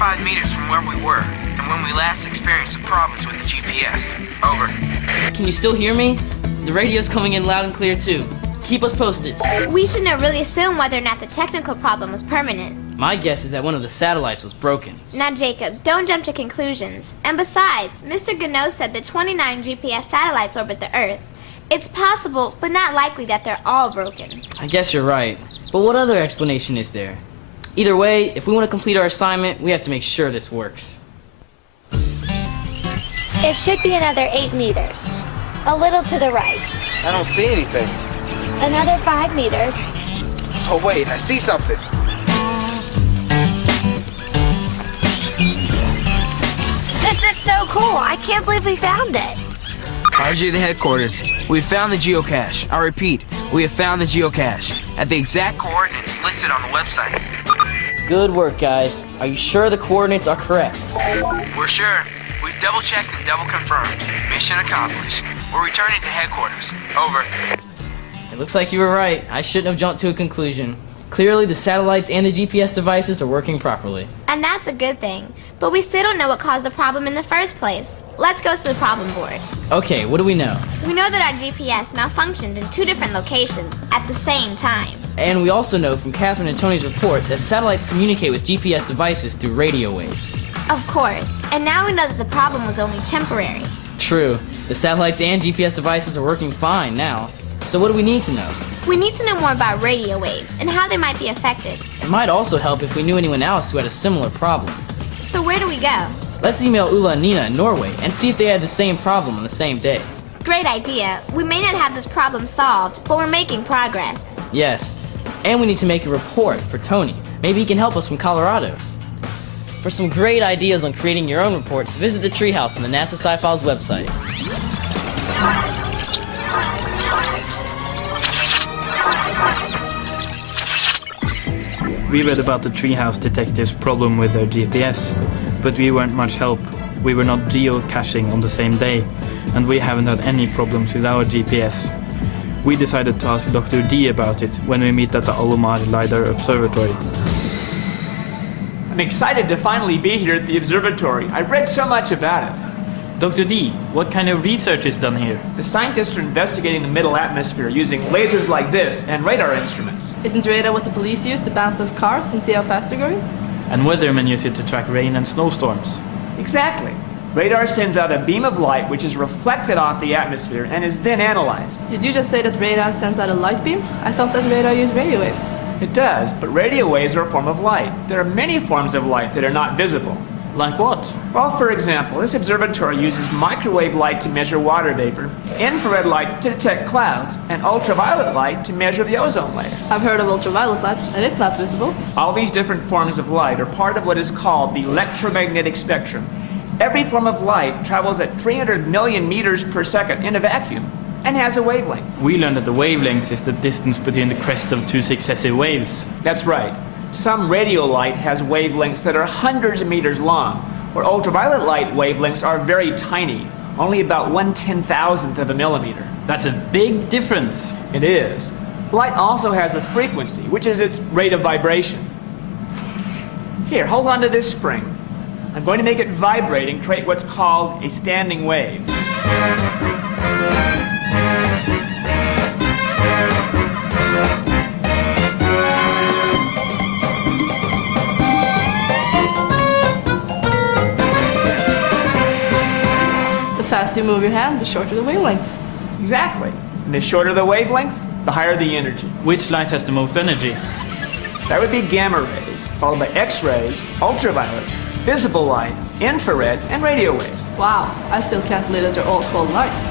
5 meters from where we were, and when we last experienced the problems with the GPS. Over. Can you still hear me? The radio's coming in loud and clear too. Keep us posted. We should know really soon whether or not the technical problem was permanent. My guess is that one of the satellites was broken. Now, Jacob, don't jump to conclusions. And besides, Mr. Gano said that 29 GPS satellites orbit the Earth. It's possible, but not likely that they're all broken. I guess you're right. But what other explanation is there? Either way, if we want to complete our assignment, we have to make sure this works. It should be another 8 meters. A little to the right. I don't see anything. Another 5 meters. Oh, wait, I see something. This is so cool. I can't believe we found it. RJ to headquarters. We found the geocache. I repeat, we have found the geocache at the exact coordinates listed on the website. Good work, guys. Are you sure the coordinates are correct? We're sure. We've double-checked and double-confirmed. Mission accomplished. We're returning to headquarters. Over. It looks like you were right. I shouldn't have jumped to a conclusion. Clearly, the satellites and the GPS devices are working properly. And that's a good thing. But we still don't know what caused the problem in the first place. Let's go to the problem board. Okay, what do we know? We know that our GPS malfunctioned in 2 different locations at the same time. And we also know from Catherine and Tony's report that satellites communicate with GPS devices through radio waves. Of course. And now we know that the problem was only temporary. True. The satellites and GPS devices are working fine now. So what do we need to know? We need to know more about radio waves and how they might be affected. It might also help if we knew anyone else who had a similar problem. So where do we go? Let's email Ulla and Nina in Norway and see if they had the same problem on the same day. Great idea. We may not have this problem solved, but we're making progress. Yes. And we need to make a report for Tony. Maybe he can help us from Colorado. For some great ideas on creating your own reports, visit the Treehouse on the NASA Sci-Files website. We read about the Treehouse detectives' problem with their GPS, but we weren't much help. We were not geocaching on the same day, and we haven't had any problems with our GPS. We decided to ask Dr. D about it when we meet at the Alomar LiDAR Observatory. I'm excited to finally be here at the observatory. I've read so much about it. Dr. D, what kind of research is done here? The scientists are investigating the middle atmosphere using lasers like this and radar instruments. Isn't radar what the police use to bounce off cars and see how fast they're going? And weathermen use it to track rain and snowstorms. Exactly. Radar sends out a beam of light which is reflected off the atmosphere and is then analyzed. Did you just say that radar sends out a light beam? I thought that radar used radio waves. It does, but radio waves are a form of light. There are many forms of light that are not visible. Like what? Well, for example, this observatory uses microwave light to measure water vapor, infrared light to detect clouds, and ultraviolet light to measure the ozone layer. I've heard of ultraviolet light, and it's not visible. All these different forms of light are part of what is called the electromagnetic spectrum. Every form of light travels at 300 million meters per second in a vacuum and has a wavelength. We learned that the wavelength is the distance between the crest of 2 successive waves. That's right. Some radio light has wavelengths that are hundreds of meters long, where ultraviolet light wavelengths are very tiny, only about 1/10,000th of a millimeter. That's a big difference. It is. Light also has a frequency, which is its rate of vibration. Here, hold on to this spring. I'm going to make it vibrate and create what's called a standing wave. The faster you move your hand, the shorter the wavelength. Exactly. And the shorter the wavelength, the higher the energy. Which light has the most energy? That would be gamma rays, followed by X-rays, ultraviolet, visible light, infrared, and radio waves. Wow, I still can't believe that they're all called lights.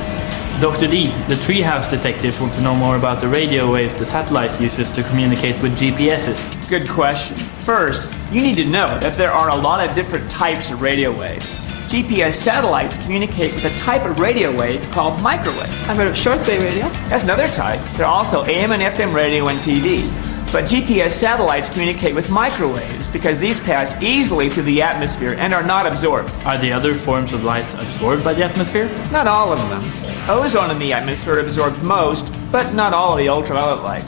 Dr. D, the Treehouse detectives want to know more about the radio waves the satellite uses to communicate with GPSs. Good question. First, you need to know that there are a lot of different types of radio waves. GPS satellites communicate with a type of radio wave called microwave. I've heard of shortwave radio. That's another type. There are also AM and FM radio and TV. But GPS satellites communicate with microwaves because these pass easily through the atmosphere and are not absorbed. Are the other forms of light absorbed by the atmosphere? Not all of them. Ozone in the atmosphere absorbs most, but not all of the ultraviolet light.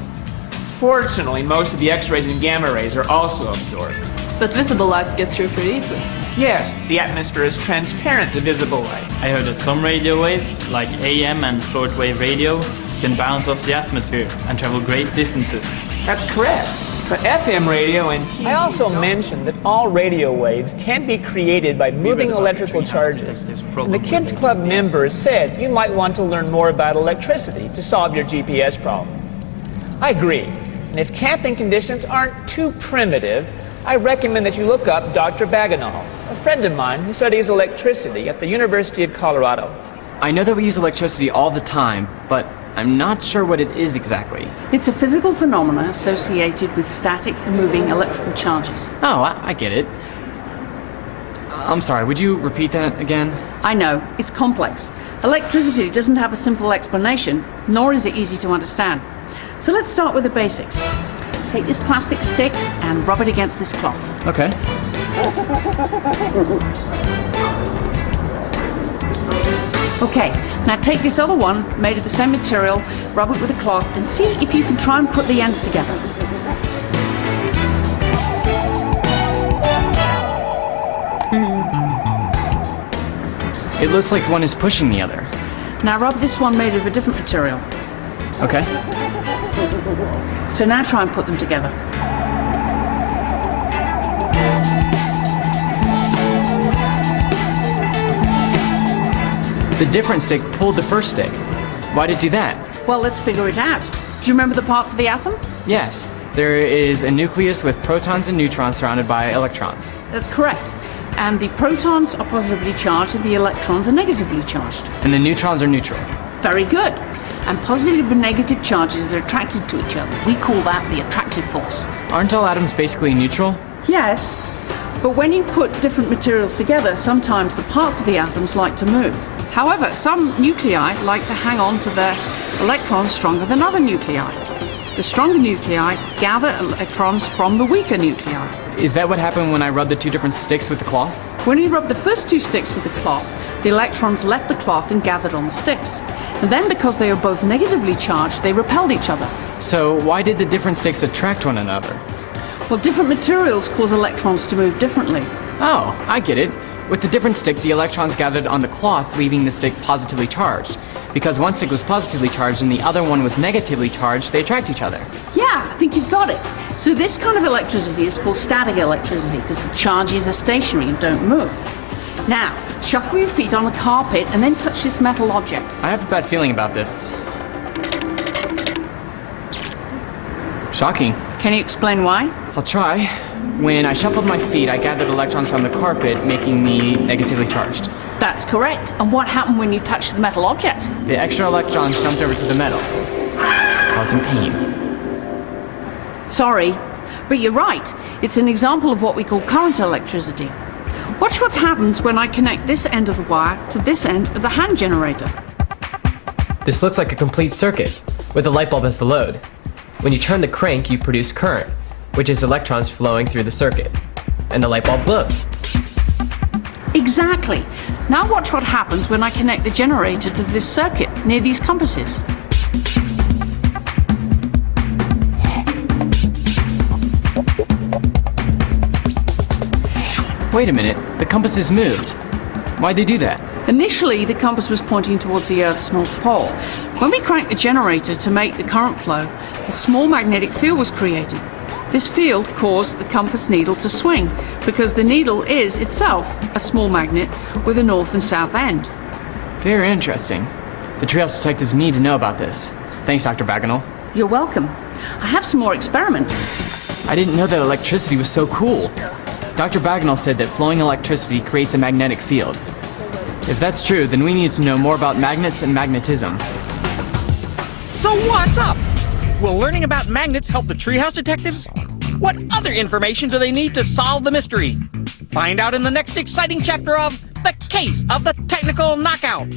Fortunately, most of the X-rays and gamma rays are also absorbed. But visible lights get through pretty easily. Yes, the atmosphere is transparent to visible light. I heard that some radio waves, like AM and shortwave radio, can bounce off the atmosphere and travel great distances. That's correct. But FM radio and TV... I also mentioned that all radio waves can be created by moving electrical charges. And the Kids Club members said you might want to learn more about electricity to solve your GPS problem. I agree. And if camping conditions aren't too primitive, I recommend that you look up Dr. Baganal, a friend of mine who studies electricity at the University of Colorado. I know that we use electricity all the time, but I'm not sure what it is exactly. It's a physical phenomenon associated with static and moving electrical charges. Oh, I get it. I'm sorry, would you repeat that again? I know, it's complex. Electricity doesn't have a simple explanation, nor is it easy to understand. So let's start with the basics. Take this plastic stick and rub it against this cloth. Okay. Okay, now take this other one, made of the same material, rub it with a cloth, and see if you can try and put the ends together. It looks like one is pushing the other. Now rub this one made of a different material. Okay. So now try and put them together. The different stick pulled the first stick. Why'd it do that? Well, let's figure it out. Do you remember the parts of the atom? Yes, there is a nucleus with protons and neutrons surrounded by electrons. That's correct. And the protons are positively charged and the electrons are negatively charged. And the neutrons are neutral. Very good. And positive and negative charges are attracted to each other. We call that the attractive force. Aren't all atoms basically neutral? Yes, but when you put different materials together, sometimes the parts of the atoms like to move. However, some nuclei like to hang on to their electrons stronger than other nuclei. The stronger nuclei gather electrons from the weaker nuclei. Is that what happened when I rubbed the two different sticks with the cloth? When you rubbed the first two sticks with the cloth, the electrons left the cloth and gathered on the sticks. And then because they were both negatively charged, they repelled each other. So why did the different sticks attract one another? Well, different materials cause electrons to move differently. Oh, I get it. With the different stick, the electrons gathered on the cloth, leaving the stick positively charged. Because one stick was positively charged and the other one was negatively charged, they attract each other. Yeah, I think you've got it. So this kind of electricity is called static electricity because the charges are stationary and don't move. Now, shuffle your feet on the carpet and then touch this metal object. I have a bad feeling about this. Shocking. Can you explain why? I'll try. When I shuffled my feet, I gathered electrons from the carpet, making me negatively charged. That's correct. And what happened when you touched the metal object? The extra electrons jumped over to the metal, causing pain. Sorry, but you're right. It's an example of what we call current electricity. Watch what happens when I connect this end of the wire to this end of the hand generator. This looks like a complete circuit, with a light bulb as the load. When you turn the crank, you produce current, which is electrons flowing through the circuit, and the light bulb glows. Exactly. Now watch what happens when I connect the generator to this circuit near these compasses. Wait a minute, the compass has moved. Why'd they do that? Initially, the compass was pointing towards the Earth's North Pole. When we cranked the generator to make the current flow, a small magnetic field was created. This field caused the compass needle to swing, because the needle is itself a small magnet with a north and south end. Very interesting. The Treehouse detectives need to know about this. Thanks, Dr. Baganal. You're welcome. I have some more experiments. I didn't know that electricity was so cool. Dr. Baganal said that flowing electricity creates a magnetic field. If that's true, then we need to know more about magnets and magnetism. So what's up? Will learning about magnets help the Treehouse detectives? What other information do they need to solve the mystery? Find out in the next exciting chapter of The Case of the Technical Knockout.